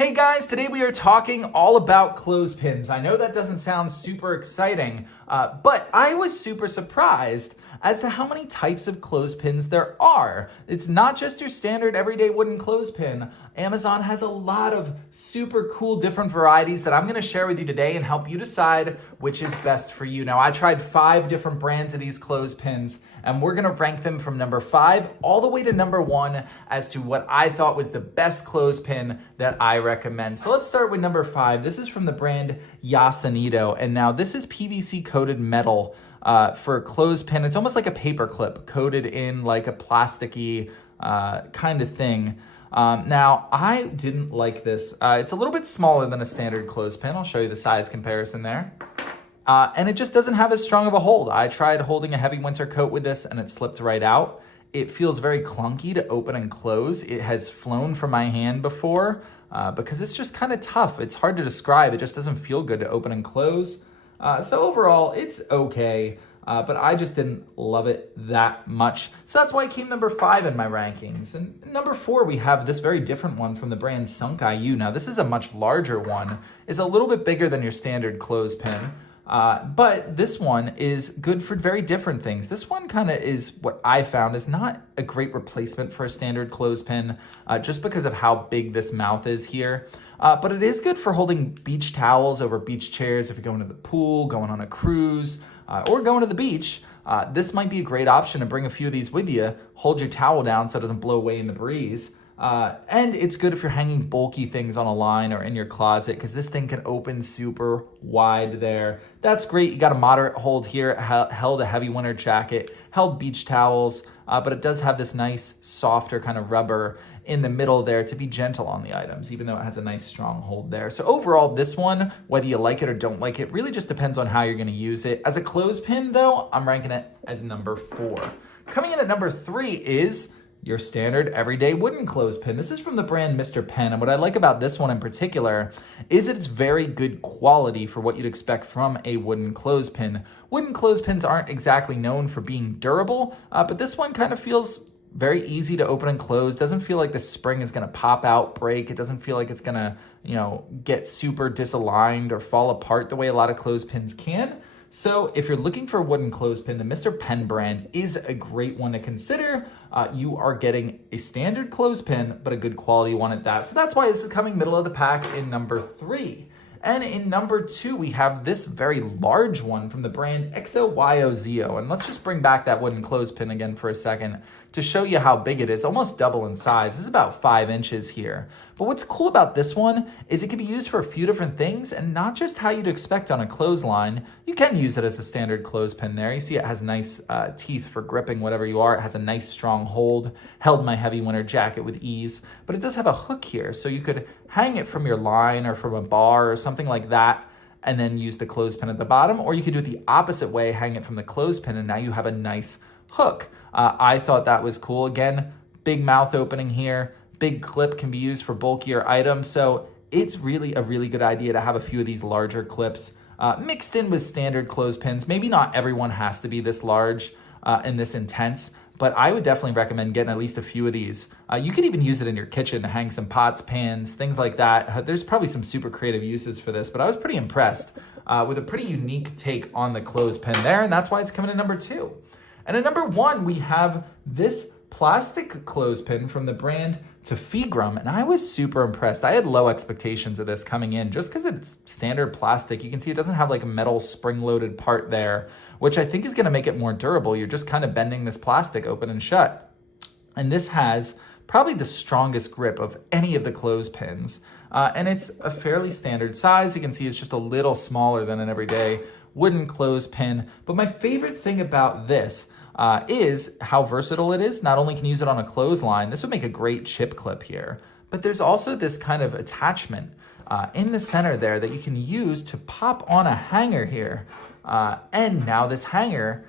Hey guys, today we are talking all about clothespins. I know that doesn't sound super exciting, but I was super surprised as to how many types of clothespins there are. It's not just your standard everyday wooden clothespin. Amazon has a lot of super cool different varieties that I'm gonna share with you today and help you decide which is best for you. Now, I tried 5 different brands of these clothespins, and we're gonna rank them from number 5 all the way to number 1 as to what I thought was the best clothespin that I recommend. So let's start with number 5. This is from the brand Yasenito, and now this is PVC coated metal for a clothespin. It's almost like a paper clip coated in like a plasticky kind of thing. Now, I didn't like this. It's a little bit smaller than a standard clothespin. I'll show you the size comparison there. And it just doesn't have as strong of a hold. I tried holding a heavy winter coat with this and it slipped right out. It feels very clunky to open and close. It has flown from my hand before because it's just kind of tough. It's hard to describe. It just doesn't feel good to open and close. So overall, it's okay. But I just didn't love it that much. So that's why it came number 5 in my rankings. And number 4, we have this very different one from the brand Sunk IU. Now, this is a much larger one. It's a little bit bigger than your standard clothespin. But this one is good for very different things. This one kind of is what I found is not a great replacement for a standard clothespin, just because of how big this mouth is here. But it is good for holding beach towels over beach chairs if you're going to the pool, going on a cruise, or going to the beach. This might be a great option to bring a few of these with you. Hold your towel down so it doesn't blow away in the breeze. And it's good if you're hanging bulky things on a line or in your closet because this thing can open super wide there. That's great. You got a moderate hold here. It held a heavy winter jacket, held beach towels, but it does have this nice, softer kind of rubber in the middle there to be gentle on the items, even though it has a nice strong hold there. So overall, this one, whether you like it or don't like it, really just depends on how you're going to use it. As a clothespin, though, I'm ranking it as number 4. Coming in at number 3 is your standard everyday wooden clothespin. This is from the brand Mr. Penn, and what I like about this one in particular is that it's very good quality for what you'd expect from a wooden clothespin. Wooden clothespins aren't exactly known for being durable, but this one kind of feels very easy to open and close. Doesn't feel like the spring is going to pop out, break. It doesn't feel like it's going to, get super disaligned or fall apart the way a lot of clothespins can. So if you're looking for a wooden clothespin, the Mr. Penn brand is a great one to consider. You are getting a standard clothespin, but a good quality one at that. So that's why this is coming middle of the pack in number 3. And in number 2, we have this very large one from the brand XOYOZO. And let's just bring back that wooden clothespin again for a second to show you how big it is, almost double in size. This is about 5 inches here. But what's cool about this one is it can be used for a few different things and not just how you'd expect on a clothesline. You can use it as a standard clothespin there. You see it has nice teeth for gripping whatever you are. It has a nice strong hold, held my heavy winter jacket with ease, but it does have a hook here. So you could hang it from your line or from a bar or something like that and then use the clothespin at the bottom, or you could do it the opposite way, hang it from the clothespin, and now you have a nice hook. I thought that was cool. Again, big mouth opening here, big clip can be used for bulkier items. So it's really a really good idea to have a few of these larger clips mixed in with standard clothespins. Maybe not everyone has to be this large and this intense, but I would definitely recommend getting at least a few of these. You could even use it in your kitchen to hang some pots, pans, things like that. There's probably some super creative uses for this, but I was pretty impressed with a pretty unique take on the clothespin there, and that's why it's coming in number 2. And at number 1, we have this plastic clothespin from the brand Tefigrum, and I was super impressed. I had low expectations of this coming in just because it's standard plastic. You can see it doesn't have like a metal spring-loaded part there, which I think is going to make it more durable. You're just kind of bending this plastic open and shut. And this has probably the strongest grip of any of the clothespins. And it's a fairly standard size. You can see it's just a little smaller than an everyday wooden clothespin. But my favorite thing about this is how versatile it is. Not only can you use it on a clothesline, this would make a great chip clip here, but there's also this kind of attachment in the center there that you can use to pop on a hanger here. And now this hanger,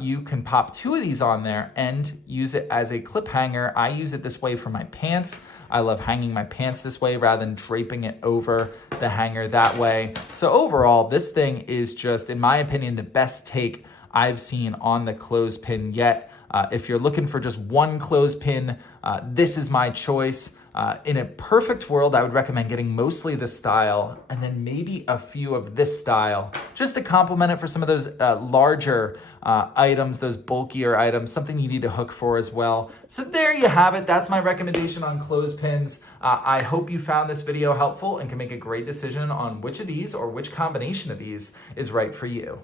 you can pop 2 of these on there and use it as a clip hanger. I use it this way for my pants. I love hanging my pants this way rather than draping it over the hanger that way. So overall, this thing is just, in my opinion, the best take I've seen on the clothespin yet. If you're looking for just one clothespin, this is my choice. In a perfect world, I would recommend getting mostly this style and then maybe a few of this style just to complement it for some of those larger items, those bulkier items, something you need to hook for as well. So there you have it. That's my recommendation on clothespins. I hope you found this video helpful and can make a great decision on which of these or which combination of these is right for you.